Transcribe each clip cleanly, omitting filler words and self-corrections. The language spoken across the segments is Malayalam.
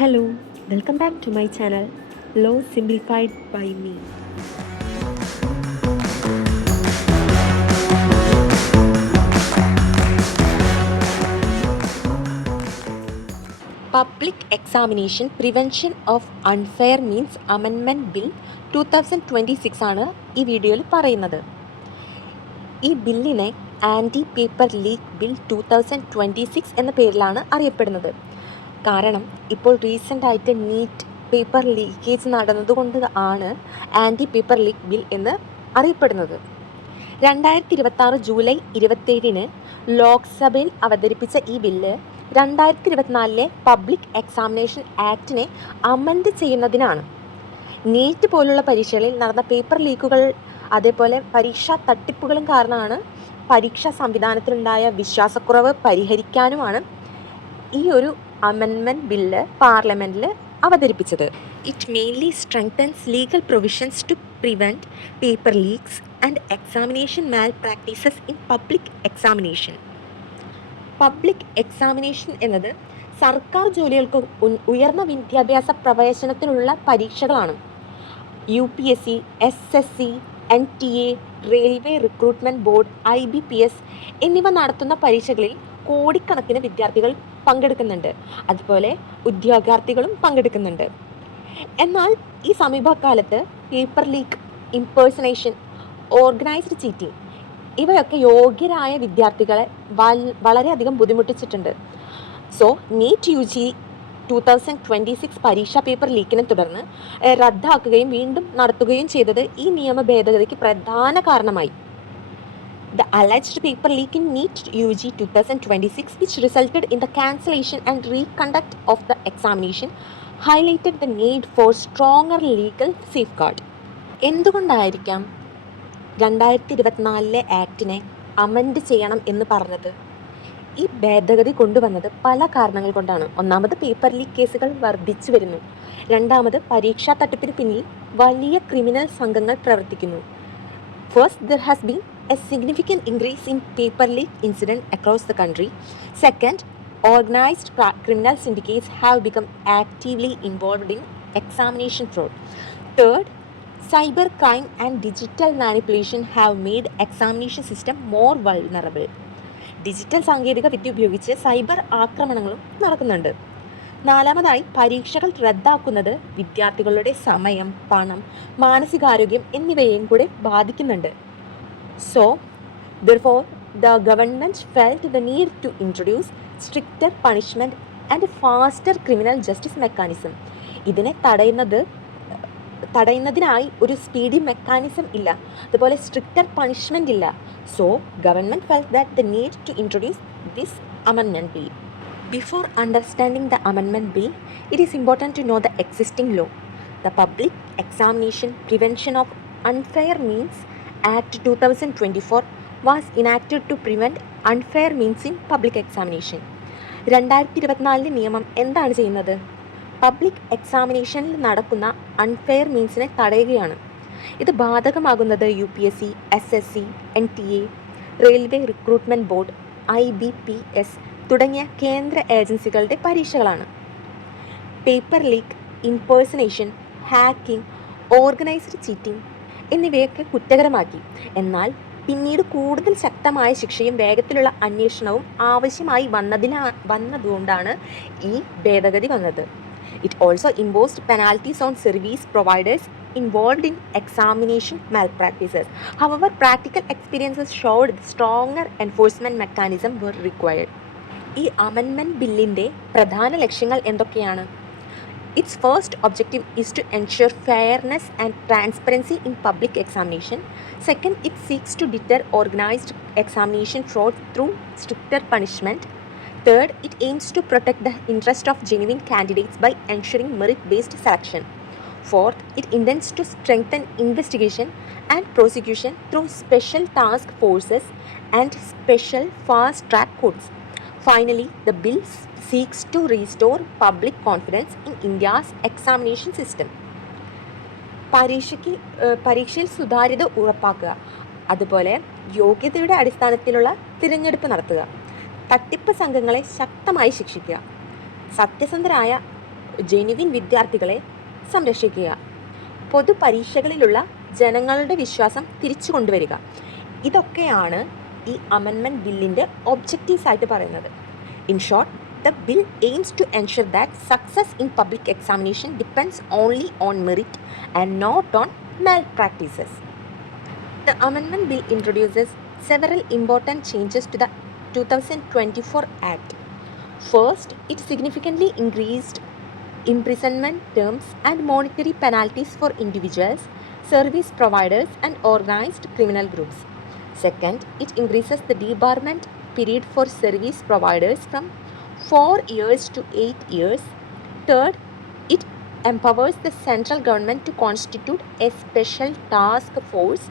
Hello, welcome back to my channel Law Simplified by me. Public examination prevention of unfair means amendment bill 2026 ആണ് ഈ വീഡിയോയിൽ പറയുന്നത്. ഈ ബില്ലിനെ ആൻറ്റി പേപ്പർ ലീക്ക് ബിൽ 2026 എന്ന പേരിലാണ് അറിയപ്പെടുന്നത്. കാരണം ഇപ്പോൾ റീസെൻ്റായിട്ട് നീറ്റ് പേപ്പർ ലീക്കേജ് നടന്നതുകൊണ്ട് ആണ് ആൻറ്റി പേപ്പർ ലീക്ക് ബിൽ എന്ന് അറിയപ്പെടുന്നത്. 2026 ജൂലൈ 27 ലോക്സഭയിൽ അവതരിപ്പിച്ച ഈ ബില്ല് 2024 പബ്ലിക് എക്സാമിനേഷൻ ആക്ടിനെ അമെൻഡ് ചെയ്യുന്നതിനാണ്. നീറ്റ് പോലുള്ള പരീക്ഷകളിൽ നടന്ന പേപ്പർ ലീക്കുകൾ അതേപോലെ പരീക്ഷാ തട്ടിപ്പുകളും കാരണമാണ് പരീക്ഷാ സംവിധാനത്തിലുണ്ടായ വിശ്വാസക്കുറവ് പരിഹരിക്കാനുമാണ് ഈ ഒരു അമെൻമെൻറ്റ് ബില്ല് പാർലമെൻറ്റിൽ അവതരിപ്പിച്ചത്. It mainly strengthens legal provisions to prevent paper leaks and examination malpractices in public examination. Public examination എന്നത് സർക്കാർ ജോലികൾക്ക് ഉയർന്ന വിദ്യാഭ്യാസ പ്രവേശനത്തിനുള്ള പരീക്ഷകളാണ്. UPSC, SSC, NTA, railway recruitment board, IBPS എന്നിവ നടത്തുന്ന പരീക്ഷകളിൽ കോടിക്കണക്കിന് വിദ്യാർത്ഥികൾ പങ്കെടുക്കുന്നുണ്ട്. അതുപോലെ ഉദ്യോഗാർത്ഥികളും പങ്കെടുക്കുന്നുണ്ട്. എന്നാൽ ഈ സമീപകാലത്ത് paper leak, impersonation, organised cheating ഇവയൊക്കെ യോഗ്യരായ വിദ്യാർത്ഥികളെ വളരെയധികം ബുദ്ധിമുട്ടിച്ചിട്ടുണ്ട്. സോ നീറ്റ് UG 2026 പരീക്ഷാ പേപ്പർ ലീക്കിനെ തുടർന്ന് റദ്ദാക്കുകയും വീണ്ടും നടത്തുകയും ചെയ്തത് ഈ നിയമ ഭേദഗതിക്ക് പ്രധാന കാരണമായി. The alleged paper leak in NEET UG 2026, which resulted in the cancellation and reconduct of the examination, highlighted the need for stronger legal safeguard. എന്തുകൊണ്ടായിരിക്കാം 2024 ആക്ടിനെ അമെൻഡ് ചെയ്യണം എന്ന് പറഞ്ഞത്? ഈ ഭേദഗതി കൊണ്ടുവന്നത് പല കാരണങ്ങൾ കൊണ്ടാണ്. ഒന്നാമത്, പേപ്പർ ലീക്ക് കേസുകൾ വർദ്ധിച്ചു വരുന്നു. രണ്ടാമത്, പരീക്ഷാ തട്ടിപ്പിന് പിന്നിൽ വലിയ ക്രിമിനൽ സംഘങ്ങൾ പ്രവർത്തിക്കുന്നു. First, there has been a significant increase in paper leak incidents across the country. Second, organized criminal syndicates have become actively involved in examination fraud. Third, cyber crime and digital manipulation have made examination system more vulnerable. Digital സാങ്കേതിക വിദ്യ ഉപയോഗിച്ച് സൈബർ ആക്രമണങ്ങളും നടക്കുന്നുണ്ട്. നാലാമതായി, പരീക്ഷകൾ റദ്ദാക്കുന്നത് വിദ്യാർത്ഥികളുടെ സമയം, പണം, മാനസികാരോഗ്യം എന്നിവയെയും കൂടെ ബാധിക്കുന്നുണ്ട്. So, therefore, the government felt the need to introduce stricter punishment and faster criminal justice mechanism. ഇതിനെ തടയുന്നതിനായി ഒരു സ്പീഡി മെക്കാനിസം ഇല്ല, അതുപോലെ സ്ട്രിക്റ്റർ പണിഷ്മെൻ്റ് ഇല്ല. So government felt that the need to introduce this amendment bill. Before understanding the amendment bill, it is important to know the existing law. The Public Examination Prevention of Unfair Means Act 2024 was enacted to prevent unfair means in public examination. 2024 നിയമം എന്താണ് ചെയ്യുന്നത്? പബ്ലിക് എക്സാമിനേഷനിൽ നടക്കുന്ന അൺഫെയർ മീൻസിനെ തടയുകയാണ്. ഇത് ബാധകമാകുന്നത് UPSC, SSC, NTA, railway recruitment board, IBPS തുടങ്ങിയ കേന്ദ്ര ഏജൻസികളുടെ പരീക്ഷകളാണ്. Paper leak, impersonation, hacking, organised cheating എന്നിവയൊക്കെ കുറ്റകരമാക്കി. എന്നാൽ പിന്നീട് കൂടുതൽ ശക്തമായ ശിക്ഷയും വേഗത്തിലുള്ള അന്വേഷണവും ആവശ്യമായി വന്നതുകൊണ്ടാണ് ഈ ഭേദഗതി വന്നത്. It also imposed penalties on service providers involved in examination malpractices. However, practical experiences showed stronger enforcement mechanisms were required. ഈ അമെൻമെൻറ്റ് ബില്ലിൻ്റെ പ്രധാന ലക്ഷ്യങ്ങൾ എന്തൊക്കെയാണ്? Its first objective is to ensure fairness and transparency in public examination. Second, it seeks to deter organized examination fraud through stricter punishment. Third, it aims to protect the interest of genuine candidates by ensuring merit-based selection. Fourth, it intends to strengthen investigation and prosecution through special task forces and special fast-track courts. Finally, the bill seeks to restore public confidence in India's examination system. പരീക്ഷയിൽ സുതാര്യത ഉറപ്പാക്കുക, അതുപോലെ യോഗ്യതയുടെ അടിസ്ഥാനത്തിലുള്ള തിരഞ്ഞെടുപ്പ് നടത്തുക, തട്ടിപ്പ് സംഘങ്ങളെ ശക്തമായി ശിക്ഷിക്കുക, സത്യസന്ധരായ ജെനുവിൻ വിദ്യാർത്ഥികളെ സംരക്ഷിക്കുക, പൊതുപരീക്ഷകളിലുള്ള ജനങ്ങളുടെ വിശ്വാസം തിരിച്ചു കൊണ്ടുവരിക. ഇതൊക്കെയാണ് ഈ അമെൻമെൻറ്റ് ബില്ലിൻ്റെ ഒബ്ജക്റ്റീവ്സ് ആയിട്ട് പറയുന്നത്. In short, the bill aims to ensure that success in public examination depends only on merit and not on malpractices. The amendment bill introduces several important changes to the 2024 Act. First, it significantly increased imprisonment terms and monetary penalties for individuals, service providers, and organized criminal groups. Second, it increases the debarment period for service providers from 4 years to 8 years. Third, it empowers the central government to constitute a special task force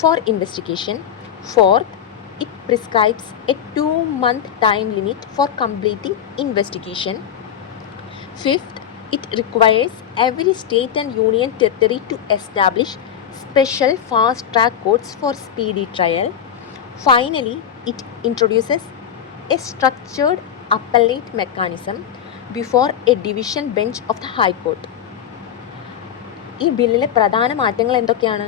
for investigation. Fourth, it prescribes a 2-month time limit for completing investigation. Fifth, it requires every state and union territory to establish special fast-track courts for speedy trial. Finally, it introduces a structured appellate mechanism before a division bench of the High Court. ഈ ബില്ലിലെ പ്രധാന മാറ്റങ്ങൾ എന്തൊക്കെയാണ്?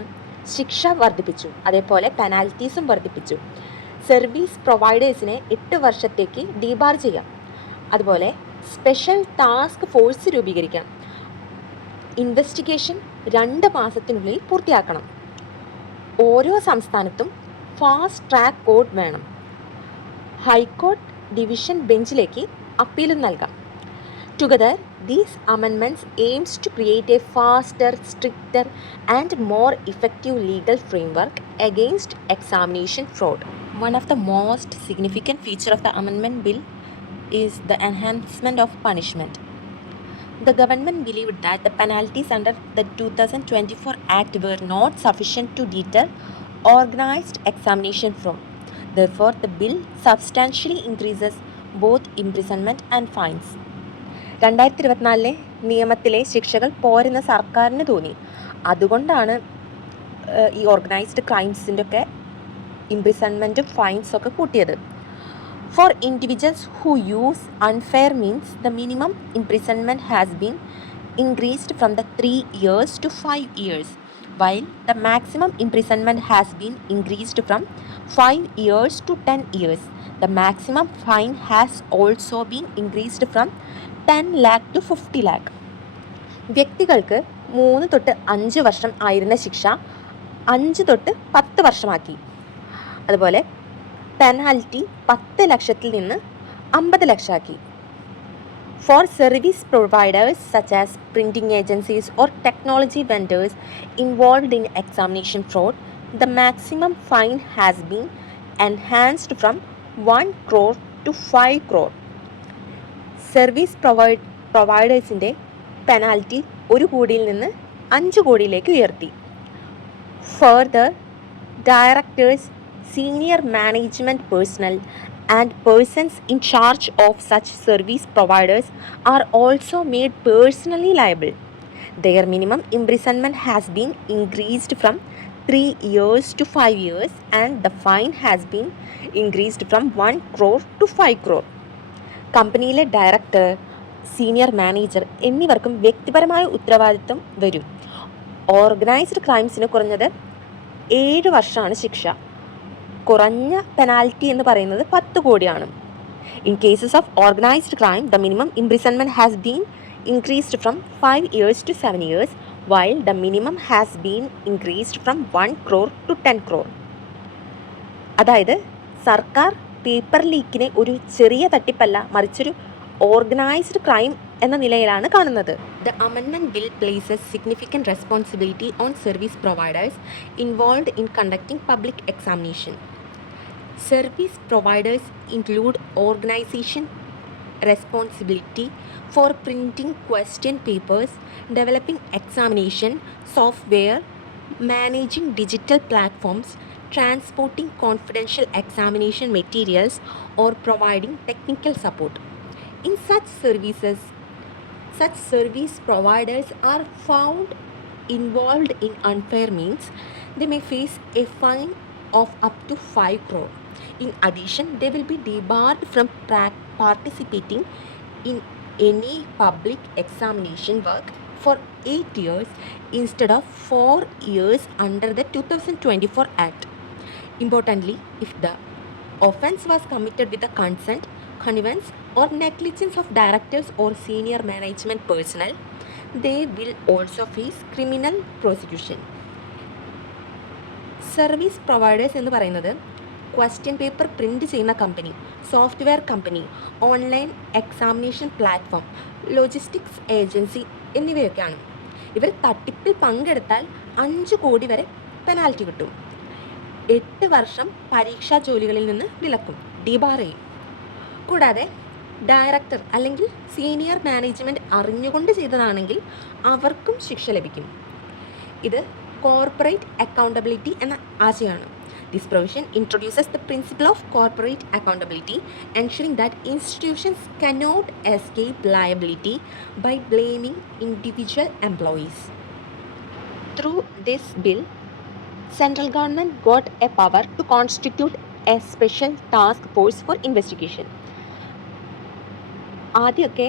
ശിക്ഷ വർദ്ധിപ്പിച്ചു, അതേപോലെ പെനാൽറ്റീസും വർദ്ധിപ്പിച്ചു. സർവീസ് പ്രൊവൈഡേഴ്സിനെ 8 വർഷത്തേക്ക് ഡീബാർ ചെയ്യാം. അതുപോലെ സ്പെഷ്യൽ ടാസ്ക് ഫോഴ്സ് രൂപീകരിക്കാം. ഇൻവെസ്റ്റിഗേഷൻ 2 മാസത്തിനുള്ളിൽ പൂർത്തിയാക്കണം. ഓരോ സംസ്ഥാനത്തും ഫാസ്റ്റ് ട്രാക്ക് കോർട്ട് വേണം. ഹൈക്കോർട്ട് ഡിവിഷൻ ബെഞ്ചിലേക്ക് അപ്പീലും നൽകാം. Together, these amendments aims to create a faster, stricter, and more effective legal framework against examination fraud. One of the most significant feature of the amendment bill is the enhancement of punishment. The government believed that the penalties under the 2024 Act were not sufficient to deter organized examination fraud. Therefore, the bill substantially increases both imprisonment and fines. 2024 നിയമത്തിലെ ശിക്ഷകൾ പോരെന്ന് സർക്കാരിന് തോന്നി. അതുകൊണ്ടാണ് ഈ ഓർഗനൈസ്ഡ് ക്രൈംസിൻ്റെ ഒക്കെ ഇംപ്രിസൺമെൻറ്റും ഫൈൻസൊക്കെ കൂട്ടിയത്. For individuals who use unfair means, the minimum imprisonment has been increased from the 3 years to 5 years, while the maximum imprisonment has been increased from 5 years to 10 years. The maximum fine has also been increased from 10 lakh to 50 lakh. വ്യക്തികൾക്ക് 3 തൊട്ട് 5 വർഷം ആയിരുന്ന ശിക്ഷ 5 തൊട്ട് 10 വർഷമാക്കി. അതുപോലെ പെനാൽറ്റി 10 ലക്ഷത്തിൽ നിന്ന് 50 ലക്ഷമാക്കി. For service providers such as printing agencies or technology vendors involved in examination fraud, the maximum fine has been enhanced from 1 crore to 5 crore. Service പ്രൊവൈഡേഴ്സിൻ്റെ പെനാൽറ്റി 1 കോടിയിൽ നിന്ന് 5 കോടിയിലേക്ക് ഉയർത്തി. Further, directors, senior management personnel, and persons in charge of such service providers are also made personally liable. Their minimum imprisonment has been increased from 3 years to 5 years, and the fine has been increased from 1 crore to 5 crore. കമ്പനിയിലെ ഡയറക്ടർ, സീനിയർ മാനേജർ എന്നിവർക്കും വ്യക്തിപരമായ ഉത്തരവാദിത്വം വരും. ഓർഗനൈസ്ഡ് ക്രൈംസിന് കുറഞ്ഞത് 7 വർഷമാണ് ശിക്ഷ. കുറഞ്ഞ പെനാൽറ്റി എന്ന് പറയുന്നത് 10 കോടിയാണ്. In cases of organised crime, the minimum imprisonment has been increased from 5 years to 7 years, while the minimum has been increased from 1 crore to 10 crore. അതായത് സർക്കാർ പേപ്പർ ലീക്കിനെ ഒരു ചെറിയ തട്ടിപ്പല്ല, മറിച്ചൊരു ഓർഗനൈസ്ഡ് ക്രൈം എന്ന നിലയിലാണ് കാണുന്നത്. The amendment bill places significant responsibility on service providers involved in conducting public examination. Service providers include organization responsibility for printing question papers, developing examination software, managing digital platforms, transporting confidential examination materials, or providing technical support. In such service providers are found involved in unfair means, they may face a fine of up to 5 crore. In addition, they will be debarred from participating in any public examination work for 8 years instead of 4 years under the 2024 Act. Importantly, if the offense was committed with the consent, connivance, or negligence of directors or senior management personnel, they will also face criminal prosecution. Service providers എന്ന് പറയുന്നത് ക്വസ്റ്റ്യൻ പേപ്പർ പ്രിൻ്റ് ചെയ്യുന്ന company, software company, online examination platform, logistics agency എന്നിവയൊക്കെയാണ്. ഇവർ തട്ടിപ്പിൽ പങ്കെടുത്താൽ 5 കോടി വരെ പെനാൽറ്റി കിട്ടും. 8 വർഷം പരീക്ഷാ ജോലികളിൽ നിന്ന് വിലക്കും, ഡിബാർ ചെയ്യും. കൂടാതെ ഡയറക്ടർ അല്ലെങ്കിൽ സീനിയർ മാനേജ്മെൻറ്റ് അറിഞ്ഞുകൊണ്ട് ചെയ്തതാണെങ്കിൽ അവർക്കും ശിക്ഷ ലഭിക്കും. ഇത് കോർപ്പറേറ്റ് അക്കൗണ്ടബിലിറ്റി എന്ന ആശയമാണ്. This provision introduces the principle of corporate accountability, ensuring that institutions cannot escape liability by blaming individual employees. Through this bill, central government got a power to constitute a special task force for investigation. ആദ്യമൊക്കെ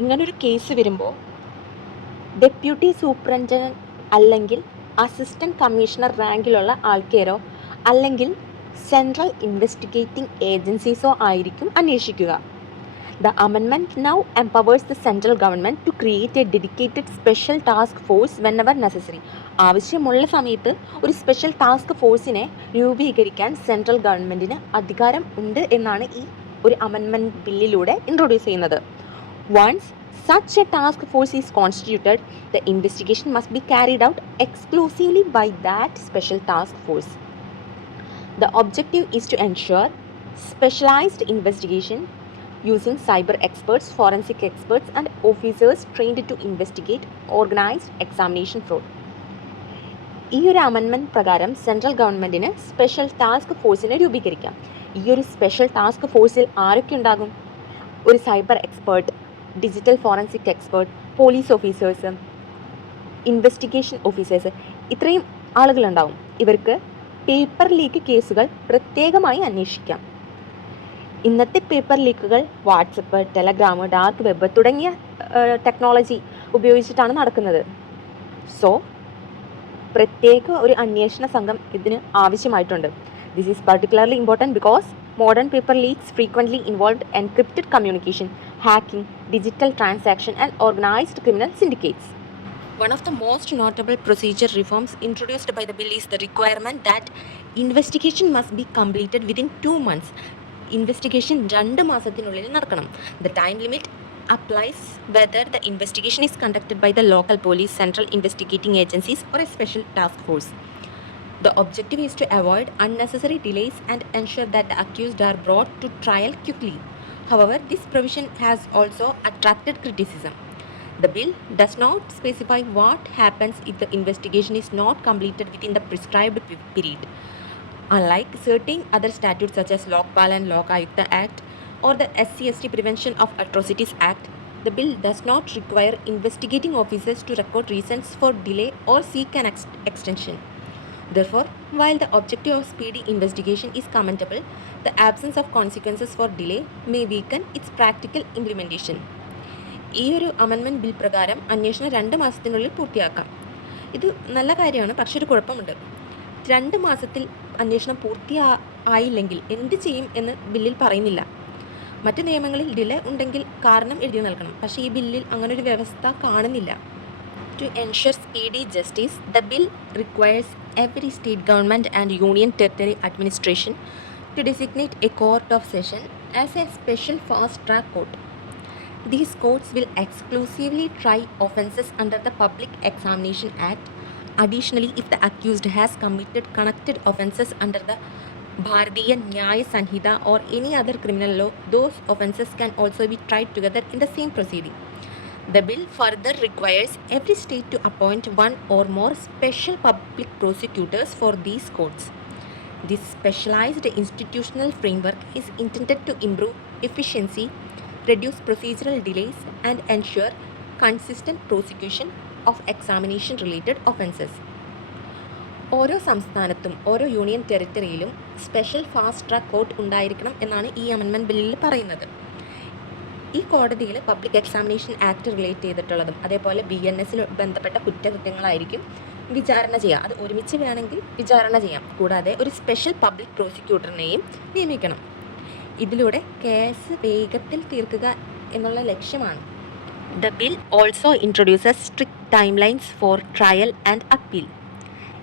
ഇങ്ങനൊരു കേസ് വരുമ്പോൾ ഡെപ്യൂട്ടി സൂപ്രണ്ടൻറ്റ് അല്ലെങ്കിൽ അസിസ്റ്റൻറ്റ് കമ്മീഷണർ റാങ്കിലുള്ള ആൾക്കാരോ അല്ലെങ്കിൽ സെൻട്രൽ ഇൻവെസ്റ്റിഗേറ്റിംഗ് ഏജൻസീസോ ആയിരിക്കും അന്വേഷിക്കുക. The amendment now empowers the central government to create a dedicated special task force whenever necessary. ആവശ്യമുള്ള സമയത്ത് ഒരു സ്പെഷ്യൽ ടാസ്ക് ഫോഴ്സിനെ രൂപീകരിക്കാൻ സെൻട്രൽ ഗവൺമെൻറ്റിന് അധികാരം ഉണ്ട് എന്നാണ് ഈ ഒരു അമെൻമെൻറ്റ് ബില്ലിലൂടെ ഇൻട്രൊഡ്യൂസ് ചെയ്യുന്നത്. Once such a task force is constituted, the investigation must be carried out exclusively by that special task force. The objective is to ensure specialized investigation using cyber experts, forensic experts, and officers trained to investigate organized examination fraud. ഈ ഒരു അമെൻമെൻറ്റ് പ്രകാരം സെൻട്രൽ ഗവൺമെൻറ്റിന് സ്പെഷ്യൽ ടാസ്ക് ഫോഴ്സിനെ രൂപീകരിക്കാം. ഈ ഒരു സ്പെഷ്യൽ ടാസ്ക് ഫോഴ്സിൽ ആരൊക്കെ ഉണ്ടാകും? ഒരു cyber expert, digital forensic expert, police officers, investigation officers, ഇത്രയും ആളുകളുണ്ടാവും. ഇവർക്ക് പേപ്പർ ലീക്ക് കേസുകൾ പ്രത്യേകമായി അന്വേഷിക്കാം. ഇന്നത്തെ പേപ്പർ ലീക്കുകൾ വാട്സപ്പ്, ടെലഗ്രാം, ഡാർക്ക് വെബ് തുടങ്ങിയ ടെക്നോളജി ഉപയോഗിച്ചിട്ടാണ് നടക്കുന്നത്. സോ പ്രത്യേക ഒരു അന്വേഷണ സംഘം ഇതിന് ആവശ്യമായിട്ടുണ്ട്. This is particularly important because modern paper leaks frequently involved encrypted communication, hacking, digital transaction, and organized criminal syndicates. One of the most notable procedure reforms introduced by the bill is the requirement that investigation must be completed within 2 months. Investigation 2 മാസത്തിനുള്ളിൽ നടക്കണം. The time limit applies whether the investigation is conducted by the local police, central investigating agencies, or a special task force. The objective is to avoid unnecessary delays and ensure that the accused are brought to trial quickly. However, this provision has also attracted criticism. The bill does not specify what happens if the investigation is not completed within the prescribed period. Unlike certain other statutes such as Lokpal and Lok Ayukta Act or the SC/ST Prevention of Atrocities Act, the bill does not require investigating officers to record reasons for delay or seek an extension. Therefore, while the objective of speedy investigation is commendable, the absence of consequences for delay may weaken its practical implementation. ഈ ഒരു അമെൻമെൻറ്റ് ബിൽ പ്രകാരം അന്വേഷണം 2 മാസത്തിനുള്ളിൽ പൂർത്തിയാക്കാം. ഇത് നല്ല കാര്യമാണ്. പക്ഷെ ഒരു കുഴപ്പമുണ്ട്. 2 മാസത്തിൽ അന്വേഷണം പൂർത്തിയായില്ലെങ്കിൽ എന്ത് ചെയ്യും എന്ന് ബില്ലിൽ പറയുന്നില്ല. മറ്റ് നിയമങ്ങളിൽ ഡിലേ ഉണ്ടെങ്കിൽ കാരണം എഴുതി നൽകണം. പക്ഷേ ഈ ബില്ലിൽ അങ്ങനൊരു വ്യവസ്ഥ കാണുന്നില്ല. To ensure speedy justice, the bill requires every state government and union territory administration to designate a court of session as a special fast-track court. These courts will exclusively try offences under the Public Examination Act. Additionally, if the accused has committed connected offences under the Bharatiya Nyaya Sanhita or any other criminal law, those offences can also be tried together in the same proceeding. The bill further requires every state to appoint one or more special public prosecutors for these courts. This specialized institutional framework is intended to improve efficiency, reduce procedural delays, and ensure consistent prosecution of examination-related offences. ഓരോ സംസ്ഥാനത്തും ഓരോ യൂണിയൻ ടെറിട്ടറിയിലും സ്പെഷ്യൽ ഫാസ്റ്റ് ട്രാക്ക് കോർട്ട് ഉണ്ടായിരിക്കണം എന്നാണ് ഈ അമെൻമെൻറ്റ് ബില്ലിൽ പറയുന്നത്. ഈ കോടതിയിൽ പബ്ലിക് എക്സാമിനേഷൻ ആക്ട് റിലേറ്റ് ചെയ്തിട്ടുള്ളതും അതേപോലെ BNS ബന്ധപ്പെട്ട കുറ്റകൃത്യങ്ങളായിരിക്കും വിചാരണ ചെയ്യുക. അത് ഒരുമിച്ച് വേണമെങ്കിൽ വിചാരണ ചെയ്യാം. കൂടാതെ ഒരു സ്പെഷ്യൽ പബ്ലിക് പ്രോസിക്യൂട്ടറിനെയും നിയമിക്കണം. ഇതിലൂടെ കേസ് വേഗത്തിൽ തീർക്കുക എന്നുള്ള ലക്ഷ്യമാണ്. The bill also introduces strict timelines for trial and appeal.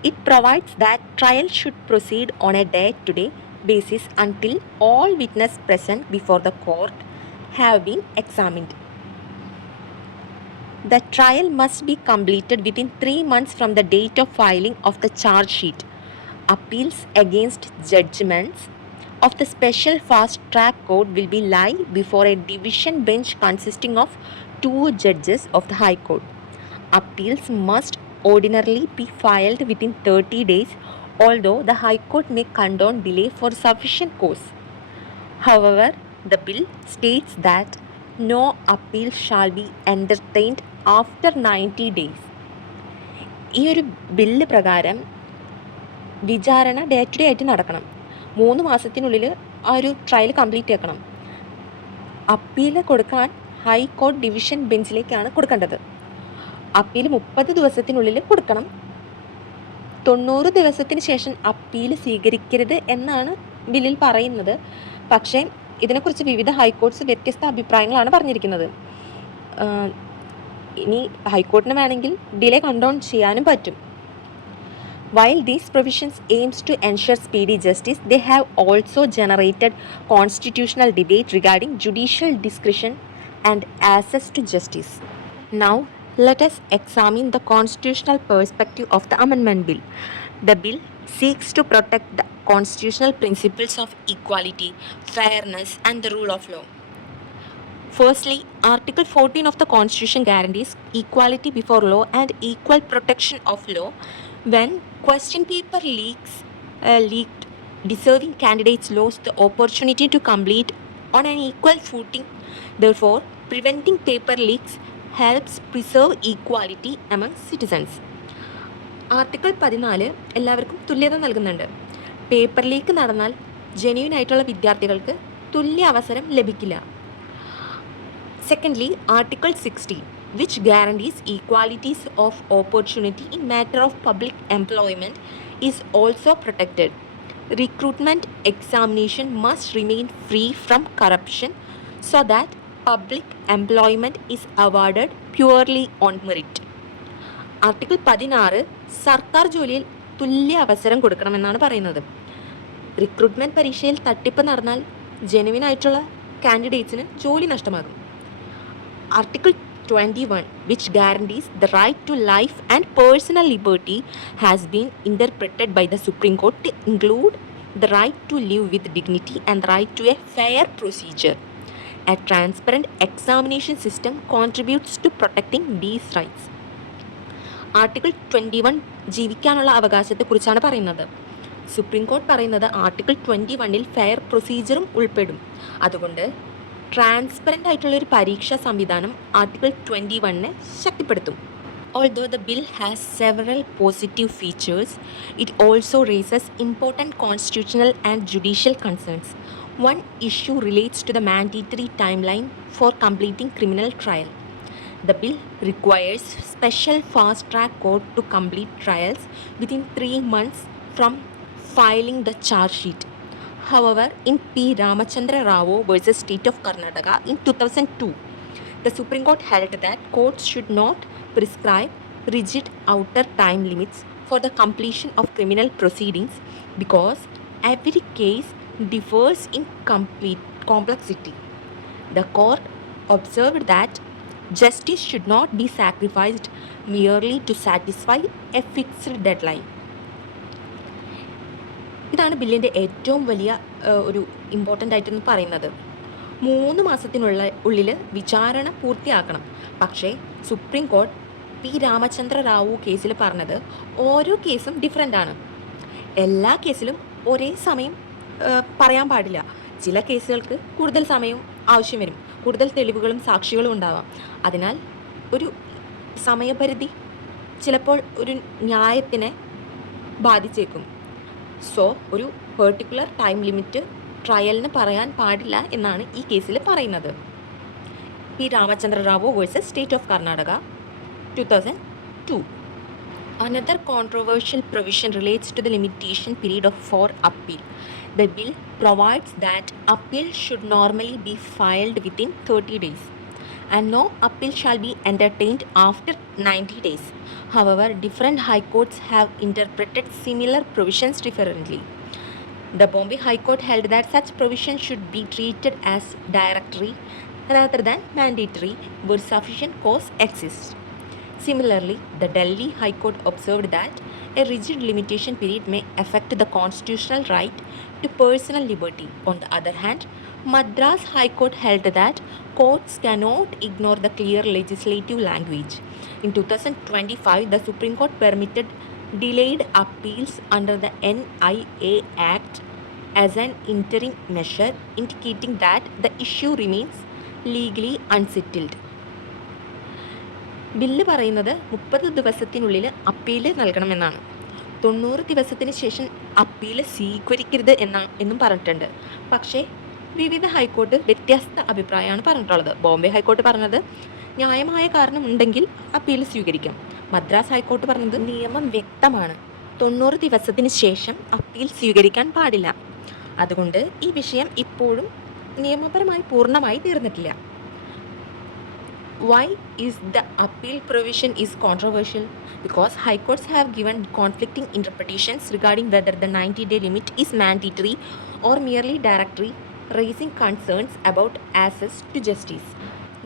It provides that trial should proceed on a day-to-day basis until all witnesses present before the court have been examined. The trial must be completed within 3 months from the date of filing of the charge sheet. Appeals against judgments of the special fast track court will be lie before a division bench consisting of 2 judges of the High Court. Appeals must ordinarily be filed within 30 days, although the High Court may condone delay for sufficient cause. However, the bill states that no appeal shall be entertained after 90 days. ഈ ഒരു ബില്ല് പ്രകാരം വിചാരണ ഡേ ടു ഡേ ആയിട്ട് നടക്കണം. 3 മാസത്തിനുള്ളിൽ ആ ഒരു ട്രയൽ കംപ്ലീറ്റ് ആക്കണം. അപ്പീൽ കൊടുക്കാൻ ഹൈക്കോർട്ട് ഡിവിഷൻ ബെഞ്ചിലേക്കാണ് കൊടുക്കേണ്ടത്. അപ്പീൽ 30 ദിവസത്തിനുള്ളിൽ കൊടുക്കണം. 90 ദിവസത്തിന് ശേഷം അപ്പീൽ സ്വീകരിക്കരുത് എന്നാണ് ബില്ലിൽ പറയുന്നത്. പക്ഷേ ഇതിനെക്കുറിച്ച് വിവിധ ഹൈക്കോർട്ട്സ് വ്യത്യസ്ത അഭിപ്രായങ്ങളാണ് പറഞ്ഞിരിക്കുന്നത്. ഇനി ഹൈക്കോർട്ടിന് വേണമെങ്കിൽ ഡിലേ കണ്ടോൺ ചെയ്യാനും പറ്റും. While these provisions aims to ensure speedy justice, they have also generated constitutional debate regarding judicial discretion and access to justice. Now, let us examine the constitutional perspective of the amendment bill. The bill seeks to protect the constitutional principles of equality, fairness, and the rule of law. Firstly, Article 14 of the Constitution guarantees equality before law and equal protection of law when question paper leaked deserving candidates lost the opportunity to complete on an equal footing. Therefore, preventing paper leaks helps preserve equality among citizens. Article 14 എല്ലാവർക്കും തുല്യത നൽകുന്നുണ്ട്. പേപ്പർ ലീക്ക് നടന്നാൽ ജെന്യൂൻ ആയിട്ടുള്ള വിദ്യാർത്ഥികൾക്ക് തുല്യ അവസരം ലഭിക്കില്ല. Secondly, Article 16, which guarantees equalities of opportunity in matter of public employment, is also protected. Recruitment examination must remain free from corruption so that public employment is awarded purely on merit. Article 16 സർക്കാർ ജോലിയിൽ തുല്യ അവസരം കൊടുക്കണമെന്നാണ് പറയുന്നത്. റിക്രൂട്ട്മെൻറ്റ് പരീക്ഷയിൽ തട്ടിപ്പ് നടന്നാൽ ജെനുവിനായിട്ടുള്ള കാൻഡിഡേറ്റ്സിന് ജോലി നഷ്ടമാകും. Article 21, which guarantees the right to life and personal liberty, has been interpreted by the Supreme Court to include the right to live with dignity and the right to a fair procedure. A transparent examination system contributes to protecting these rights. Article 21 ജീവിക്കാനുള്ള അവകാശത്തെക്കുറിച്ചാണ് പറയുന്നത്. സുപ്രീം കോർട്ട് പറയുന്നത് ആർട്ടിക്കിൾ 21 ഫെയർ പ്രൊസീജിയറും ഉൾപ്പെടും. അതുകൊണ്ട് ട്രാൻസ്പെറൻ്റ് ആയിട്ടുള്ളൊരു പരീക്ഷാ സംവിധാനം article 21 ശക്തിപ്പെടുത്തും. Although the bill has several positive features, it also raises important constitutional and judicial concerns. One issue relates to the mandatory timeline for completing criminal trial. The bill requires special fast-track court to complete trials within 3 months from filing the charge sheet. However, in P. Ramachandra Rao versus State of Karnataka in 2002, the Supreme Court held that courts should not prescribe rigid outer time limits for the completion of criminal proceedings because every case differs in complexity. The court observed that justice should not be sacrificed merely to satisfy a fixed deadline. ഇതാണ് ബില്ലിൻ്റെ ഏറ്റവും വലിയ ഒരു ഇമ്പോർട്ടൻ്റ് ആയിട്ടെന്ന് പറയുന്നത്. 3 മാസത്തിനുള്ളിൽ വിചാരണ പൂർത്തിയാക്കണം. പക്ഷേ supreme court P Ramachandra Rao കേസിൽ പറഞ്ഞത് ഓരോ കേസും ഡിഫറെൻ്റ് ആണ്. എല്ലാ കേസിലും ഒരേ സമയം പറയാൻ പാടില്ല. ചില കേസുകൾക്ക് കൂടുതൽ സമയം ആവശ്യം വരും, കൂടുതൽ തെളിവുകളും സാക്ഷികളും ഉണ്ടാവാം. അതിനാൽ ഒരു സമയപരിധി ചിലപ്പോൾ ഒരു ന്യായത്തിനെ ബാധിച്ചേക്കും. സോ ഒരു പെർട്ടിക്കുലർ ടൈം ലിമിറ്റ് ട്രയലിന് പറയാൻ പാടില്ല എന്നാണ് ഈ കേസിൽ പറയുന്നത്. P. Ramachandra Rao versus State of Karnataka, 2002. Another controversial provision relates to the limitation period for appeal. The bill provides that appeal should normally be filed within 30 days and no appeal shall be entertained after 90 days. However, different high courts have interpreted similar provisions differently. The Bombay High Court held that such provisions should be treated as directory rather than mandatory where sufficient cause exists. Similarly, the Delhi High Court observed that a rigid limitation period may affect the constitutional right to personal liberty. On the other hand, Madras High Court held that courts cannot ignore the clear legislative language. In 2025, the Supreme Court permitted delayed appeals under the NIA Act as an interim measure, indicating that the issue remains legally unsettled. Bill പറയുന്നത് 30 ദിവസത്തിനുള്ളിൽ അപ്പീൽ നൽകണമെന്നാണ്. 90 ദിവസത്തിന് ശേഷം അപ്പീൽ സ്വീകരിക്കരുത് എന്നും പറഞ്ഞിട്ടുണ്ട്. പക്ഷേ വിവിധ ഹൈക്കോർട്ട് വ്യത്യസ്ത അഭിപ്രായമാണ് പറഞ്ഞിട്ടുള്ളത്. ബോംബെ ഹൈക്കോർട്ട് പറഞ്ഞത് ന്യായമായ കാരണം ഉണ്ടെങ്കിൽ അപ്പീൽ സ്വീകരിക്കാം. മദ്രാസ് ഹൈക്കോർട്ട് പറഞ്ഞത് നിയമം വ്യക്തമാണ്, 90 ദിവസത്തിന് ശേഷം അപ്പീൽ സ്വീകരിക്കാൻ പാടില്ല. അതുകൊണ്ട് ഈ വിഷയം ഇപ്പോഴും നിയമപരമായി പൂർണ്ണമായി തീർന്നിട്ടില്ല. Why is the appeal provision is controversial? Because high courts have given conflicting interpretations regarding whether the 90-day limit is mandatory or merely directory, raising concerns about access to justice.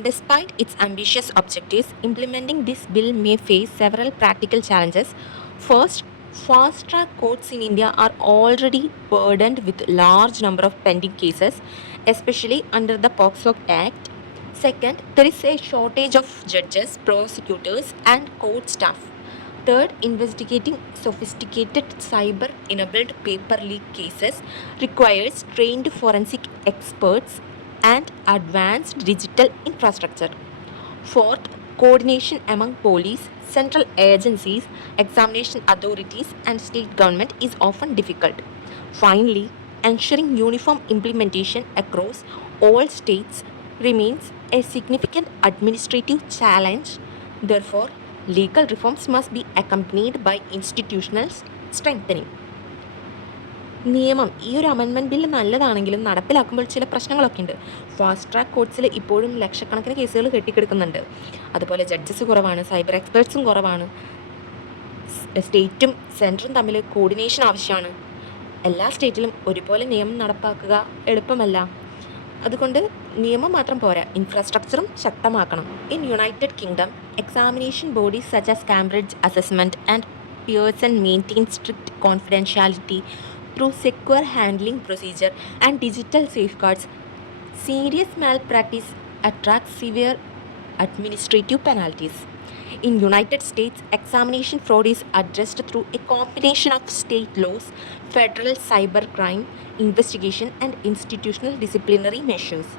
Despite its ambitious objectives, implementing this bill may face several practical challenges. First, fast-track courts in India are already burdened with large number of pending cases, especially under the POCSO Act. Second, there is a shortage of judges, prosecutors, and court staff. Third, investigating sophisticated cyber-enabled paper leak cases requires trained forensic experts and advanced digital infrastructure. Fourth, coordination among police, central agencies, examination authorities, and state government is often difficult. Finally, ensuring uniform implementation across all states remains a significant administrative challenge. Therefore, legal reforms must be accompanied by institutional strengthening. നിയമം ഈ ഒരു അമെൻമെൻറ്റ് ബില്ല് നല്ലതാണെങ്കിലും നടപ്പിലാക്കുമ്പോൾ ചില പ്രശ്നങ്ങളൊക്കെ ഉണ്ട്. ഫാസ്റ്റ് ട്രാക്ക് കോർട്സിൽ ഇപ്പോഴും ലക്ഷക്കണക്കിന് കേസുകൾ കെട്ടിക്കിടക്കുന്നുണ്ട്. അതുപോലെ ജഡ്ജസ് കുറവാണ്, സൈബർ എക്സ്പേർട്സും കുറവാണ്. സ്റ്റേറ്റും സെൻറ്ററും തമ്മിൽ കോർഡിനേഷൻ ആവശ്യമാണ്. എല്ലാ സ്റ്റേറ്റിലും ഒരുപോലെ നിയമം നടപ്പാക്കുക എളുപ്പമല്ല. അതുകൊണ്ട് നിയമം മാത്രം പോരാ, ഇൻഫ്രാസ്ട്രക്ചറും ശക്തമാക്കണം. In United Kingdom, examination bodies such as Cambridge assessment and Pearson maintain strict confidentiality through secure handling procedure and digital safeguards. Serious malpractice attracts severe administrative penalties. In United States, examination fraud is addressed through a combination of state laws, federal cybercrime investigation, and institutional disciplinary measures.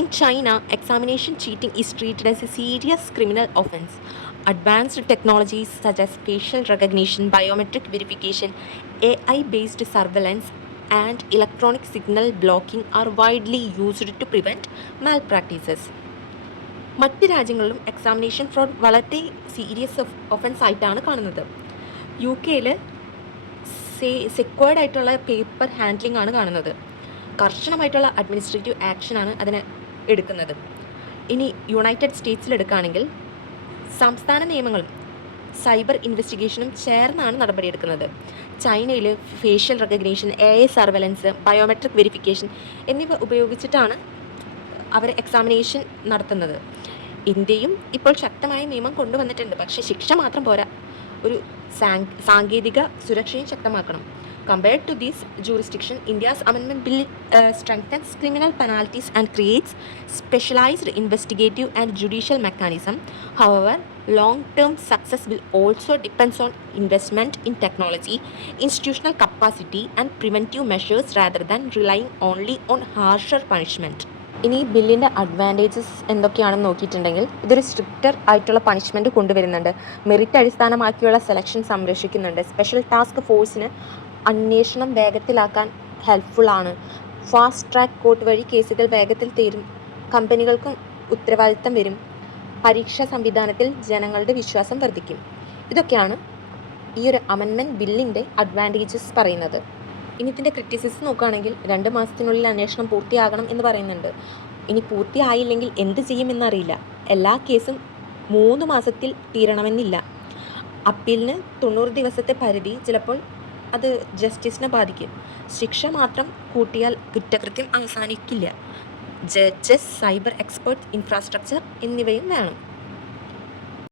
In China, examination cheating is treated as a serious criminal offense. Advanced technologies such as facial recognition, biometric verification, AI-based surveillance, and electronic signal blocking are widely used to prevent malpractices. മറ്റ് രാജ്യങ്ങളിലും എക്സാമിനേഷൻ ഫ്രോഡ് വളരെ സീരിയസ് ഒഫൻസ് ആയിട്ടാണ് കാണുന്നത്. യു കെയിൽ സെക്വേർഡ് ആയിട്ടുള്ള പേപ്പർ ഹാൻഡ്ലിംഗ് ആണ് കാണുന്നത്. കർശനമായിട്ടുള്ള അഡ്മിനിസ്ട്രേറ്റീവ് ആക്ഷനാണ് അതിന് എടുക്കുന്നത്. ഇനി യുണൈറ്റഡ് സ്റ്റേറ്റ്സിൽ എടുക്കുകയാണെങ്കിൽ സംസ്ഥാന നിയമങ്ങളും സൈബർ ഇൻവെസ്റ്റിഗേഷനും ചേർന്നാണ് നടപടിയെടുക്കുന്നത്. ചൈനയിൽ facial recognition, AI surveillance, biometric verification എന്നിവ ഉപയോഗിച്ചിട്ടാണ് അവർ എക്സാമിനേഷൻ നടത്തുന്നത്. ഇന്ത്യയും ഇപ്പോൾ ശക്തമായ നിയമം കൊണ്ടുവന്നിട്ടുണ്ട്. പക്ഷേ ശിക്ഷ മാത്രം പോരാ, ഒരു സാങ്കേതിക സുരക്ഷയും ശക്തമാക്കണം. Compared to this jurisdiction, India's amendment bill strengthens criminal penalties and creates specialized investigative and judicial mechanism. However, long-term success will also depends on investment in technology, institutional capacity, and preventive measures rather than relying only on harsher punishment. ഇനി ബില്ലിൻ്റെ അഡ്വാൻറ്റേജസ് എന്തൊക്കെയാണെന്ന് നോക്കിയിട്ടുണ്ടെങ്കിൽ ഇതൊരു സ്ട്രിക്റ്റർ ആയിട്ടുള്ള പണിഷ്മെൻറ്റ് കൊണ്ടുവരുന്നുണ്ട്. മെറിറ്റ് അടിസ്ഥാനമാക്കിയുള്ള സെലക്ഷൻ സംരക്ഷിക്കുന്നുണ്ട്. സ്പെഷ്യൽ ടാസ്ക് ഫോഴ്സിന് അന്വേഷണം വേഗത്തിലാക്കാൻ ഹെൽപ്ഫുള്ളാണ്. ഫാസ്റ്റ് ട്രാക്ക് കോർട്ട് വഴി കേസുകൾ വേഗത്തിൽ തീരും. കമ്പനികൾക്കും ഉത്തരവാദിത്തം വരും. പരീക്ഷാ സംവിധാനത്തിൽ ജനങ്ങളുടെ വിശ്വാസം വർദ്ധിക്കും. ഇതൊക്കെയാണ് ഈ ഒരു അമെൻമെൻറ്റ് ബില്ലിൻ്റെ അഡ്വാൻറ്റേജസ് പറയുന്നത്. ഇനി ഇതിൻ്റെ ക്രിറ്റിസിസം നോക്കുകയാണെങ്കിൽ 2 മാസത്തിനുള്ളിൽ അന്വേഷണം പൂർത്തിയാകണം എന്ന് പറയുന്നുണ്ട്. ഇനി പൂർത്തിയായില്ലെങ്കിൽ എന്ത് ചെയ്യുമെന്നറിയില്ല. എല്ലാ കേസും 3 മാസത്തിൽ തീരണമെന്നില്ല. അപ്പീലിന് 90 ദിവസത്തെ പരിധി ചിലപ്പോൾ അത് ജസ്റ്റിസിനെ ബാധിക്കും. ശിക്ഷ മാത്രം കൂട്ടിയാൽ കുറ്റകൃത്യം അവസാനിക്കില്ല. ജഡ്ജസ്, സൈബർ എക്സ്പേർട്സ്, ഇൻഫ്രാസ്ട്രക്ചർ എന്നിവയും വേണം.